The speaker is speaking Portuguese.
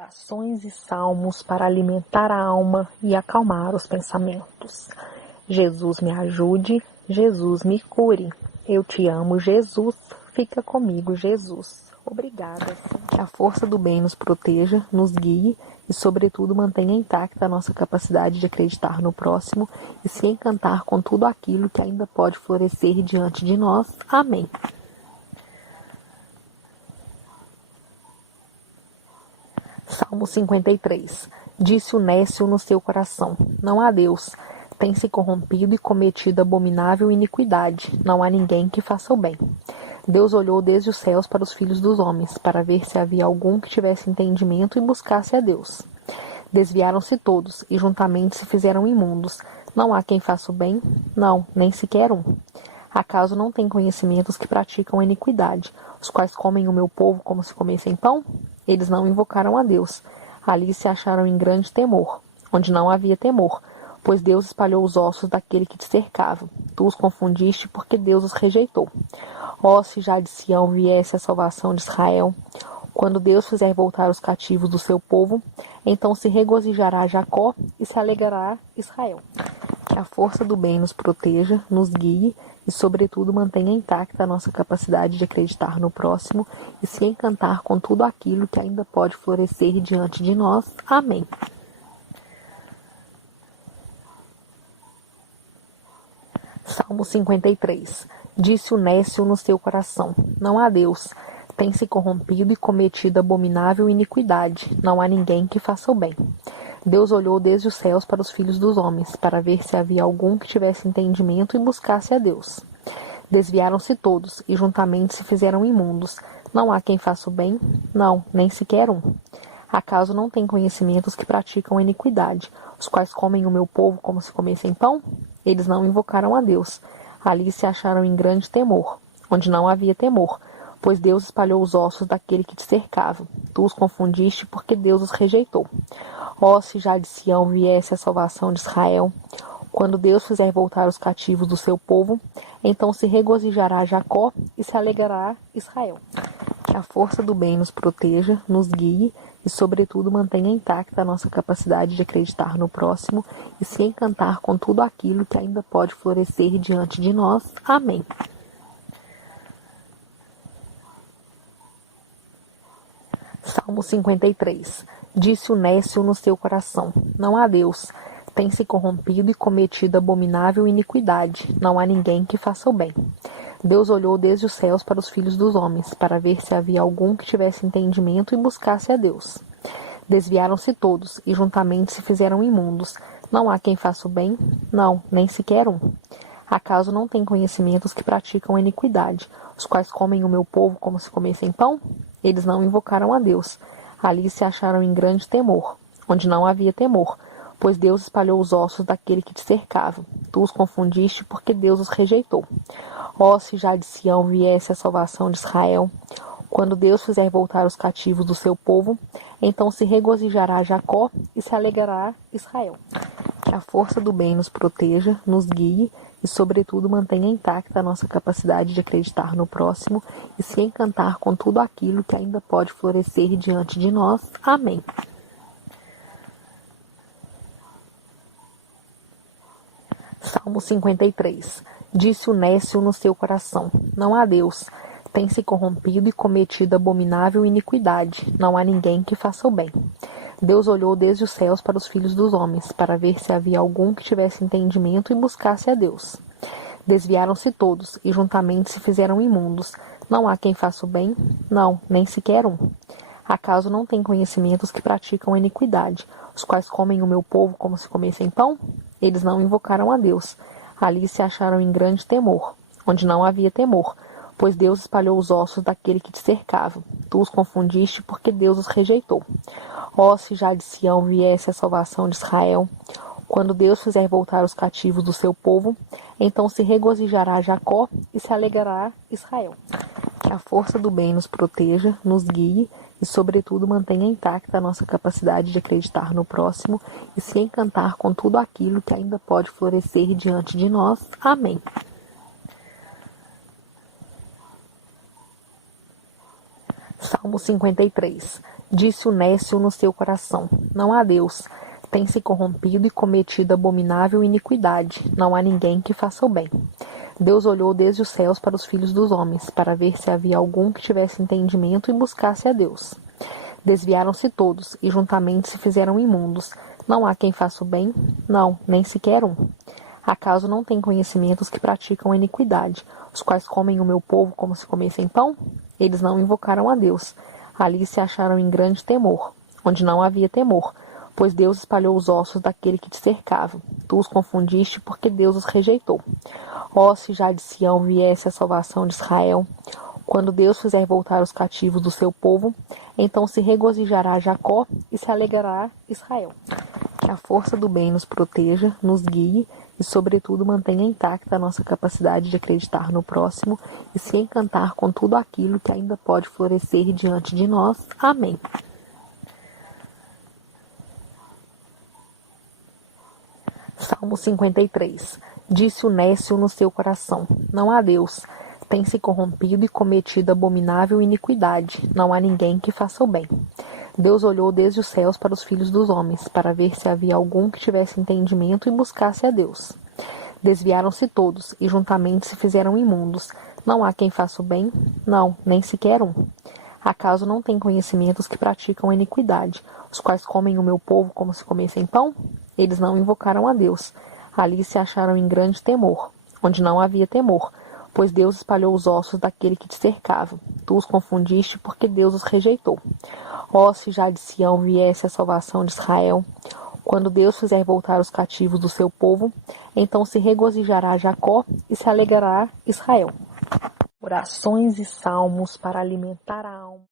Orações e salmos para alimentar a alma e acalmar os pensamentos. Jesus me ajude, Jesus me cure. Eu te amo, Jesus. Fica comigo, Jesus. Obrigada. Que a força do bem nos proteja, nos guie e, sobretudo, mantenha intacta a nossa capacidade de acreditar no próximo e se encantar com tudo aquilo que ainda pode florescer diante de nós. Amém. Salmo 53. Disse o nécio no seu coração: não há Deus. Tem se corrompido e cometido abominável iniquidade. Não há ninguém que faça o bem. Deus olhou desde os céus para os filhos dos homens, para ver se havia algum que tivesse entendimento e buscasse a Deus. Desviaram-se todos, e juntamente se fizeram imundos. Não há quem faça o bem? Não, nem sequer um. Acaso não tem conhecimento os que praticam a iniquidade, os quais comem o meu povo como se comessem pão? Eles não invocaram a Deus. Ali se acharam em grande temor, onde não havia temor, pois Deus espalhou os ossos daquele que te cercava. Tu os confundiste porque Deus os rejeitou. Ó, se já de Sião viesse a salvação de Israel! Quando Deus fizer voltar os cativos do seu povo, então se regozijará Jacó e se alegrará Israel. Que a força do bem nos proteja, nos guie e, sobretudo, mantenha intacta a nossa capacidade de acreditar no próximo e se encantar com tudo aquilo que ainda pode florescer diante de nós. Amém. Salmo 53. Disse o nécio no seu coração: não há Deus. Tem se corrompido e cometido abominável iniquidade. Não há ninguém que faça o bem. Deus olhou desde os céus para os filhos dos homens, para ver se havia algum que tivesse entendimento e buscasse a Deus. Desviaram-se todos, e juntamente se fizeram imundos. Não há quem faça o bem? Não, nem sequer um. Acaso não tem conhecimento os que praticam a iniquidade, os quais comem o meu povo como se comessem pão? Eles não invocaram a Deus. Ali se acharam em grande temor, onde não havia temor, pois Deus espalhou os ossos daquele que te cercava. Tu os confundiste porque Deus os rejeitou. Ó, se já de Sião viesse a salvação de Israel! Quando Deus fizer voltar os cativos do seu povo, então se regozijará Jacó e se alegrará Israel. Que a força do bem nos proteja, nos guie e, sobretudo, mantenha intacta a nossa capacidade de acreditar no próximo e se encantar com tudo aquilo que ainda pode florescer diante de nós. Amém. Salmo 53. Disse o nécio no seu coração: não há Deus. Tem se corrompido e cometido abominável iniquidade. Não há ninguém que faça o bem. Deus olhou desde os céus para os filhos dos homens, para ver se havia algum que tivesse entendimento e buscasse a Deus. Desviaram-se todos, e juntamente se fizeram imundos. Não há quem faça o bem? Não, nem sequer um. Acaso não tem conhecimento os que praticam a iniquidade, os quais comem o meu povo como se comessem pão? Eles não invocaram a Deus. Ali se acharam em grande temor, onde não havia temor, pois Deus espalhou os ossos daquele que te cercava. Tu os confundiste porque Deus os rejeitou. Ó, se já de Sião viesse a salvação de Israel! Quando Deus fizer voltar os cativos do seu povo, então se regozijará Jacó e se alegrará Israel. Que a força do bem nos proteja, nos guie e, sobretudo, mantenha intacta a nossa capacidade de acreditar no próximo e se encantar com tudo aquilo que ainda pode florescer diante de nós. Amém. Salmo 53. Disse o nécio no seu coração: não há Deus. Tem se corrompido e cometido abominável iniquidade. Não há ninguém que faça o bem. Deus olhou desde os céus para os filhos dos homens, para ver se havia algum que tivesse entendimento e buscasse a Deus. Desviaram-se todos, e juntamente se fizeram imundos. Não há quem faça o bem? Não, nem sequer um. Acaso não tem conhecimento os que praticam a iniquidade, os quais comem o meu povo como se comessem pão? Eles não invocaram a Deus. Ali se acharam em grande temor, onde não havia temor, pois Deus espalhou os ossos daquele que te cercava. Tu os confundiste porque Deus os rejeitou. Ó, se já de Sião viesse a salvação de Israel! Quando Deus fizer voltar os cativos do seu povo, então se regozijará Jacó e se alegrará Israel. Que a força do bem nos proteja, nos guie e, sobretudo, mantenha intacta a nossa capacidade de acreditar no próximo e se encantar com tudo aquilo que ainda pode florescer diante de nós. Amém. Salmo 53. Disse o nécio no seu coração: não há Deus. Tem se corrompido e cometido abominável iniquidade. Não há ninguém que faça o bem. Deus olhou desde os céus para os filhos dos homens, para ver se havia algum que tivesse entendimento e buscasse a Deus. Desviaram-se todos, e juntamente se fizeram imundos. Não há quem faça o bem? Não, nem sequer um. Acaso não tem conhecimento os que praticam a iniquidade, os quais comem o meu povo como se comessem pão? Eles não invocaram a Deus. Ali se acharam em grande temor, onde não havia temor, pois Deus espalhou os ossos daquele que te cercava. Tu os confundiste porque Deus os rejeitou. Ó, se já de Sião viesse a salvação de Israel, quando Deus fizer voltar os cativos do seu povo, então se regozijará Jacó e se alegrará Israel. Que a força do bem nos proteja, nos guie e, sobretudo, mantenha intacta a nossa capacidade de acreditar no próximo e se encantar com tudo aquilo que ainda pode florescer diante de nós. Amém. Salmo 53. Disse o nécio no seu coração: não há Deus. Tem se corrompido e cometido abominável iniquidade. Não há ninguém que faça o bem. Deus olhou desde os céus para os filhos dos homens, para ver se havia algum que tivesse entendimento e buscasse a Deus. Desviaram-se todos, e juntamente se fizeram imundos. Não há quem faça o bem? Não, nem sequer um. Acaso não tem conhecimento os que praticam a iniquidade, os quais comem o meu povo como se comessem pão? Eles não invocaram a Deus. Ali se acharam em grande temor, onde não havia temor, pois Deus espalhou os ossos daquele que te cercava. Tu os confundiste porque Deus os rejeitou. Ó, se já de Sião viesse a salvação de Israel, quando Deus fizer voltar os cativos do seu povo, então se regozijará Jacó e se alegrará Israel. Orações e salmos para alimentar a alma.